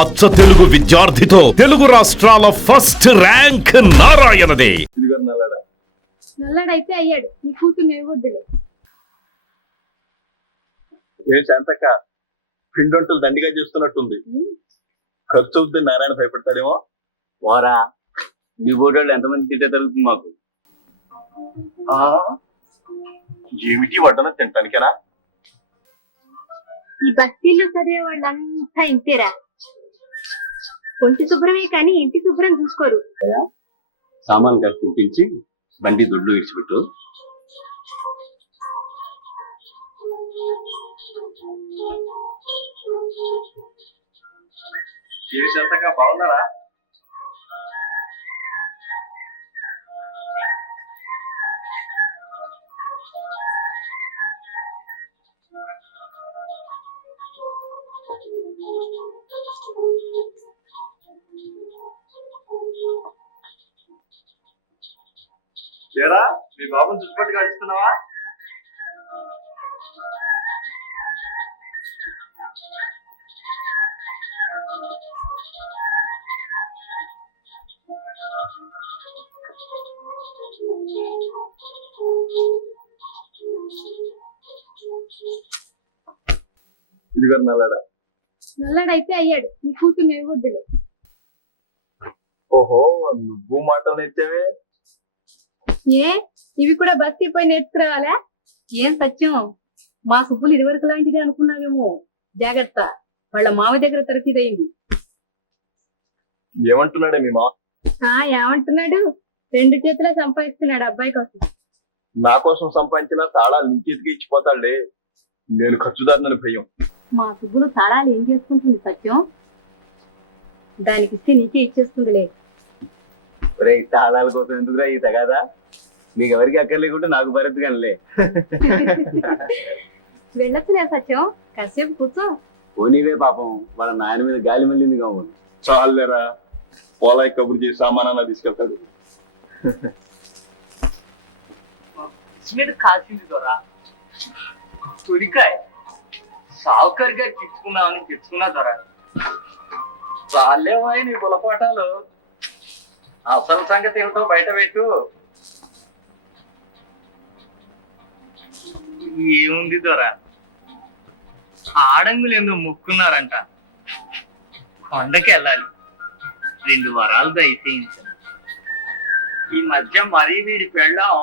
అచ్చ తెలుగు విద్యార్థితో తెలుగు రాష్ట్రాల first rank నారాయణదే. నల్లడైతే అయ్యాడు, నీ కూతురు వద్దులే. ఏ శాంతక్క పిండొంటలు దండిగా చేస్తున్నట్టుంది. ఖర్చు అవుతుంది నారాయణ భయపడతాడేమో. వారా మీ బోర్డు ఎంతమంది తింటే జరుగుతుంది మాకు. ఏమిటి వడ్డన తింటానికేనా? ఈ బస్తీల్లో చదివే వాళ్ళంతా ఇంతేరా. ఒంటి శుభ్రమే కానీ ఇంటి శుభ్రం చూసుకోరు. సామాన్లు కాస్త తినిపించి బండి దొడ్లు విడిచిపెట్టు. ఏ శాంతక్క బాగున్నారా? ఏరా మీ బాబుని చుట్టుపట్టుగా ఇస్తున్నావా? ఇదిగా నల్లాడా. నల్లడైతే అయ్యాడు, నీ కూతురు వద్దులే. ఓహో నువ్వు మాటలు నేర్చావే. ఏ ఇవి కూడా బస్తీ పోయి నేర్చుకురావాలా? ఏం సత్యం, మా సుబ్బులు ఇదివరకు లాంటిది అనుకున్నావేమో. జాగ్రత్త, వాళ్ళ మామ దగ్గర తరఫీదయింది. ఏమంటున్నాడే మీ మా? ఏమంటున్నాడు? 2 చేతులా సంపాదిస్తున్నాడు అబ్బాయి కోసం. నా కోసం సంపాదించిన తాళాలు నీ చేతికి ఇచ్చిపోతాడులే. నేను ఖర్చుదారునని భయం. మా సుబ్బులు తాళాలు ఏం చేసుకుంటుంది సత్యం? దానికి ఇస్తే నీకే ఇచ్చేస్తుందిలే. రే తాళాల కోసం ఎందుకురా ఈ తగాదా? మీకు ఎవరికి అక్కర్లేకుంటే నాకు భరత్ కానిలే. వెళ్ళొచ్చులే సత్యం, కాసేపు కూర్చో. పోనీవే, పాపం వాళ్ళ నాయన మీద గాలి మళ్ళింది కావు. చాలేరా, పోలాయి కబురు చేసి సామానాన్ని తీసుకెళ్తాడు. కాసింది దొరా తొలికాయ సావుకరిగా తెచ్చుకున్నామని తెచ్చుకున్నా దొరా. చాలేమో నీ గులపాటాలు. అసలు సంగతి ఏమిటో బయట పెట్టు. ఏముంది దొరా, ఆడంగులు ఎందుకు మొక్కున్నారంట. కొండకి వెళ్ళాలి, 2 వరాలు దయచేయించాను. ఈ మధ్య మరీ వీడి పెళ్ళాం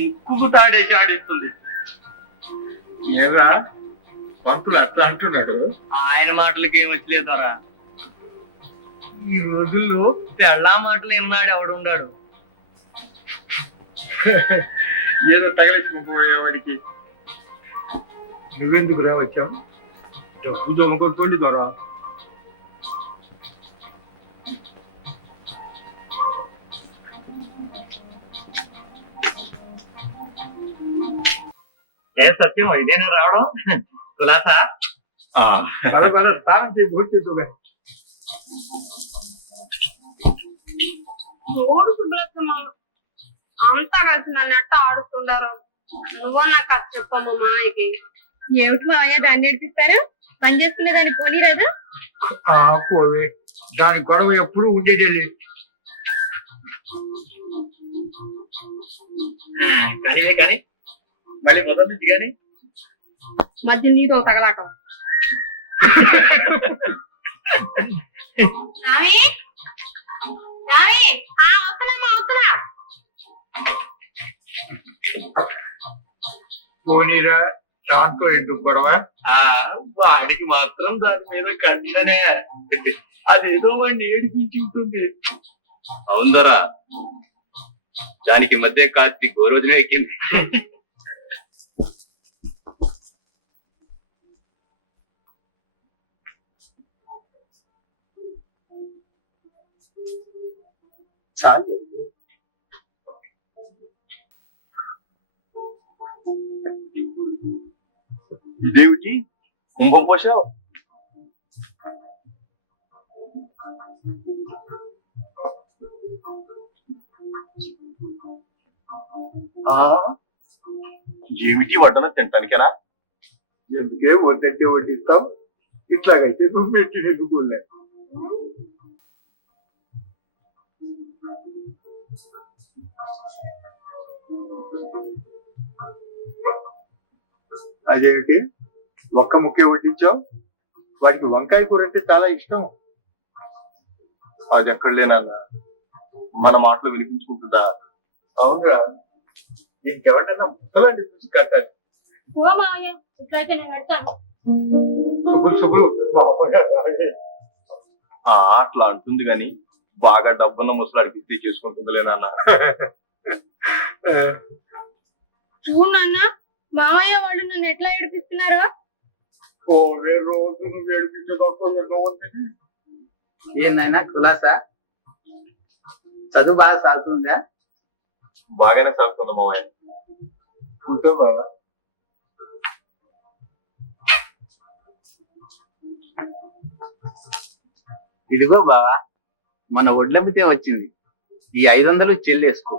ముక్కుకు తాడేసి ఆడిస్తుంది. ఏరా పంతులు అట్లా అంటున్నాడు? ఆయన మాటలకి ఏం వచ్చలేదరా. ఈ రోజుల్లో పెళ్ళా మాటలు ఎన్నాడు ఎవడుండాడు. ఏదో తగలేసిపోయేవాడికి నువ్వెందుకు రా వచ్చావు? డబ్బు దొంగకొడుకోండి దొరా. ఏ సత్యం, ఇదేనా రావడం? కులాసా స్నానం చేసి భోజనం. చూడు సుబ్బలక్ష్మ, అంతా కలిసి నన్ను ఎట్ట ఆడుతుండారు. నువ్వు నాకు అది చెప్పమ్మా మాయకి. ఏమిటి మావయ్య దాన్ని నేర్పిస్తారు? పని చేసుకునే దాన్ని పోనీరాదు. పోవే, దాని గొడవ ఎప్పుడు ఉండేది. కానీ కానీ మళ్ళీ మొదటి నుంచి కానీ మధ్య నీతో తగలాటం. పోనీరా, దాంతో ఎందుకు గొడవ? వాడికి మాత్రం దాని మీద కక్షనే. అదేదో వాడిని ఏడిపించి ఉంటుంది. అవుందరా, దానికి మధ్య కాస్తి గోరోజునే ఎక్కింది. చాలే. ఇదేమిటి కుంభం పోసావు? ఏమిటి వడ్డన తింటానికేనా? ఎందుకే వద్దంటే వడ్డిస్తాం, ఇట్లా ఇట్లాగైతే నువ్వు మెట్టిన ఎందుకులే. అదేంటి ఒక్క ముక్కే వడ్డించావు? వాడికి వంకాయ కూర అంటే చాలా ఇష్టం. అది ఎక్కడ లేనన్నా, మన మాటలు వినిపించుకుంటుందా? అవునురా, ఇంకెవరినైనా ముక్కలాంటి చూసి కట్టాలి. ఓ మావయ్య ఇట్లయితే నేను కడతాను. శుభ్రు అట్లా అంటుంది గాని బాగా డబ్బున్న ముసలాడికి ఇస్తే చేసుకుంటుందిలేనన్నా. చూడు నాన్న, మావయ్య వాళ్ళు నన్ను ఎట్లా ఏడిపిస్తున్నారో. రోజు నువ్వు ఏడిపించేదాకా ఏందైనా కులాసా చదువు బాగా సాగుతుందా? బాగానే సాగుతుంది మావయ్య. కూర్చో బాబా. ఇదిగో బావా, మన ఒడ్లమ్మితే వచ్చింది. ఈ 500 చెల్లేసుకో.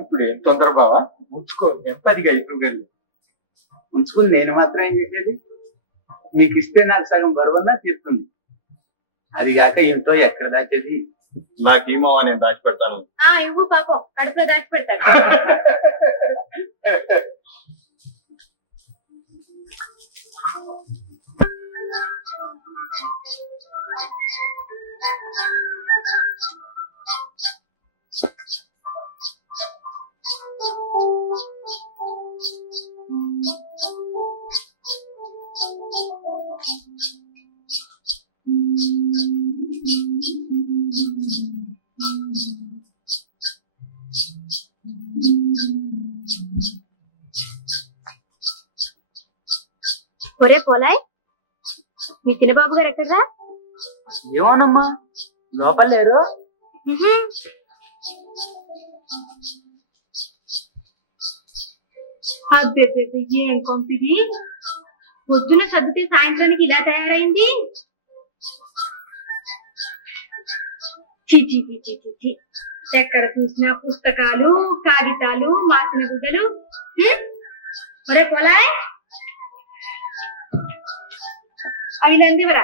ఇప్పుడు ఏం తొందర బావా, ఉంచుకో. ఎంతదిగా ఇప్పుడు గల్లి ఉంచుకుని నేను మాత్రం ఏం చేసేది? మీకు ఇస్తే నాకు సగం బరువన్నా తీరుతుంది. అది కాక ఏంటో ఎక్కడ దాచేది? నాకు ఈ మావా, నేను దాచి పెడతాను. ఇవ్వు పాపం, కడుపులో దాచి పెడతాడు. ఒరే పోలాయ్, మీ చిన్నబాబు గారు ఎక్కడరా? ఏమోనమ్మా, లోపల లేరు. అబ్బే ఏం కొంపిది, పొద్దున సర్దితే సాయంత్రానికి ఇలా తయారైంది. చిచి చిచి చిచి, ఎక్కడ చూసినా పుస్తకాలు, కాగితాలు, మాసిన గుడ్డలు. ఒరే పోలాయ్, అవి నందివరా.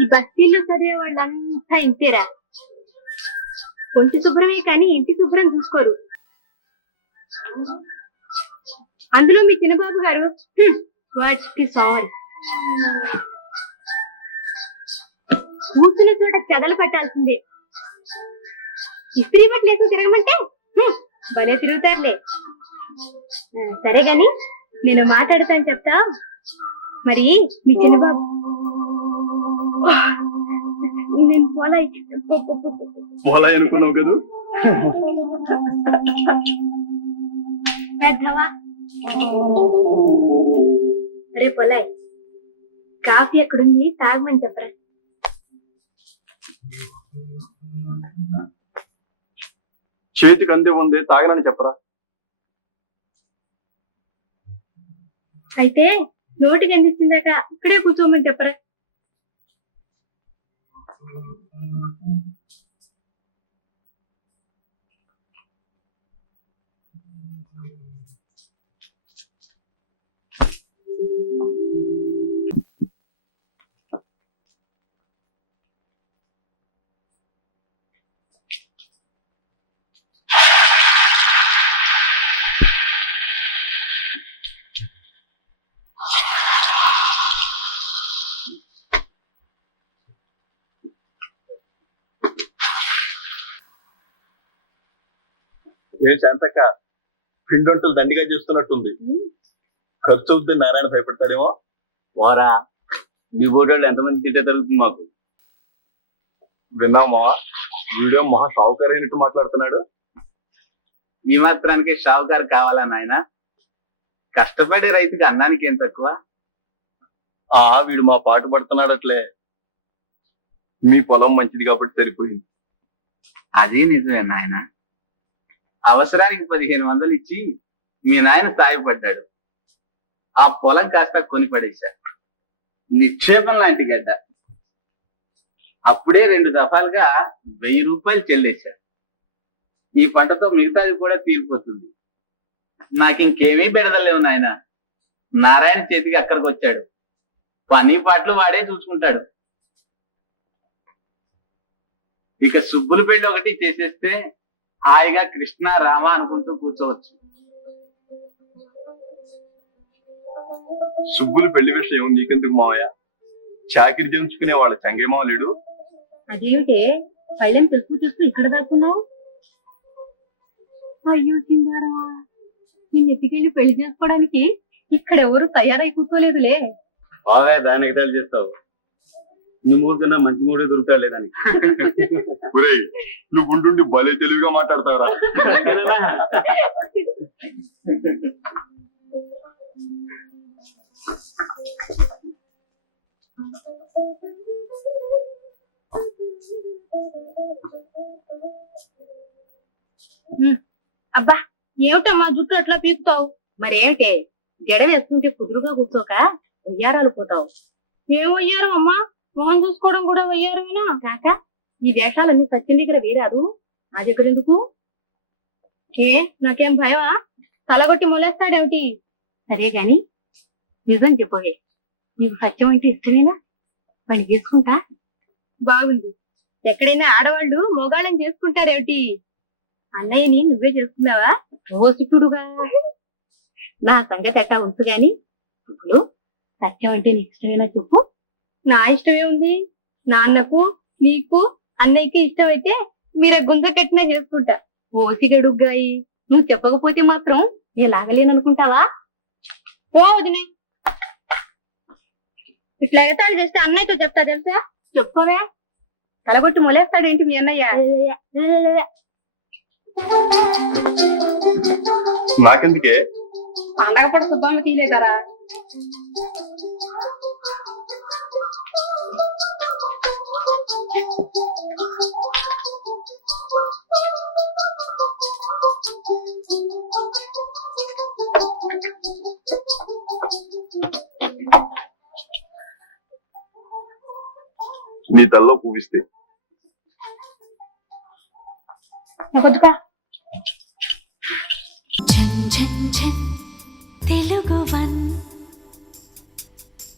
ఈ బస్తీల్లో చదివే వాళ్ళంతా ఇంతేరా, ఒంటి శుభ్రమే కానీ ఇంటి శుభ్రం చూసుకోరు. అందులో మీ చిన్నబాబు గారు వాటి సారీ, కూర్చున్న చోట చెదలు పట్టాల్సిందే. ఇస్త్రీ బట్టలు వేసుకు తిరగమంటే భలే తిరుగుతారులే. సరే గాని నేను మాట్లాడతాను, చెప్తా. మరి మీ చిన్నబాబు, నేను పోలాయి అనుకున్నావు కదా? పెద్దవా రే పొలాయ్, కాఫీ ఎక్కడుంది తాగమని చెప్పరా. చేతికి అందే ఉంది, తాగనని చెప్పరా. అయితే నోటికి అందించిందాక ఇక్కడే కూర్చోమని చెప్పరా. ఏం శాంతక్క, పిండొంటలు దండిగా చేస్తున్నట్టుంది. ఖర్చు అవుతుంది, నారాయణ భయపడతాడేమో. పోరా, మీ బోటోళ్ళు ఎంతమంది తింటే తరుగుతుంది మాకు. విన్నామా, వీడియో మహా షావుకారు అయినట్టు మాట్లాడుతున్నాడు. ఈ మాత్రానికి షావుకారు కావాలా నాయన? కష్టపడే రైతుకి అన్నానికి ఏం తక్కువ? వీడు మా పాటు పడుతున్నాడట్లే. మీ పొలం మంచిది కాబట్టి సరిపోయింది. అది నిజమే నాయన. అవసరానికి 1500 ఇచ్చి మీ నాయన సాయపడ్డాడు. ఆ పొలం కాస్త కొని పడేశా. నిక్షేపం లాంటి గడ్డ. అప్పుడే 2 దఫాలుగా 1000 రూపాయలు చెల్లేశా. ఈ పంటతో మిగతాది కూడా తీరిపోతుంది. నాకింకేమీ బెడదలేవు నాయన. నారాయణ చేతికి అక్కడికి వచ్చాడు. పని పాటలు వాడే చూసుకుంటాడు. ఇక సుబ్బుల పెళ్లి ఒకటి చేసేస్తే హాయిగా కృష్ణ రామ అనుకుంటూ కూర్చోవచ్చు. సుబ్బులు పెళ్లి విషయం నీకెందుకు మావయ్య? చాకిరి చేయించుకునే వాళ్ళ చంగేమావ లేడు. అదేమిటే పళ్ళెం తెలుసు ఇక్కడ దాక్కున్నావు? అయ్యో సింగారమా, నిన్ను ఎత్తికెళ్ళి పెళ్లి చేసుకోవడానికి ఇక్కడ ఎవరు తయారై కూర్చోలేదులే. బాగా దానికి తయారు చేస్తావు. నీ మూడు కన్నా మంచి మూడే దొరుకుతాడు లేదానికి. నువ్వు ఉంటుండి భలే తెలివిగా మాట్లాడతావురా. అబ్బా ఏమిటమ్మా జుట్టు అట్లా పీకుతావు? మరేమిటే జడ వేసుకుంటే కుదురుగా కూర్చోక వయ్యారాలు పోతావు. ఏం వయ్యారం అమ్మా? మొహం చూసుకోవడం కూడా వయ్యారమేనా? కాక ఈ వేషాలన్నీ సత్యం దగ్గర వేరాదు, నా దగ్గర ఎందుకు? నాకేం భయమా? తలగొట్టి మొలేస్తాడేమిటి? సరే గాని నిజం చెప్పవే, నీకు సత్యం అంటే ఇష్టమేనా? పని చేసుకుంటా. బాగుంది. ఎక్కడైనా ఆడవాళ్ళు మొగాళ్ళని చేసుకుంటారేమిటి? అన్నయ్యని నువ్వే చేసుకున్నావా? ఓ సిక్కుడుగా. నా సంగతి ఎట్టా ఉంచు గాని ఇప్పుడు సత్యం అంటే నీకు ఇష్టమేనా చెప్పు. నా ఇష్టమే ఉంది. నాన్నకు నీకు అన్నయ్యకి ఇష్టమైతే మీర గుంజ కట్టినా చేసుకుంటా. ఓసిగడుగ్గాయి, నువ్వు చెప్పకపోతే మాత్రం నేను లాగలేననుకుంటావా? ఓ వదినే, ఇట్లా ఎగతాళి చేస్తే అన్నయ్యతో చెప్తా తెలుసా? చెప్పవే. తలగొట్టి మొలేస్తాడేంటి మీ అన్నయ్య? నాకెందుకే? పండగ పడు సుబ్బమ్మ తీయలేదారా? నీ తల్లో పూవిస్తే నాకొద్దుకా. తెలుగు వన్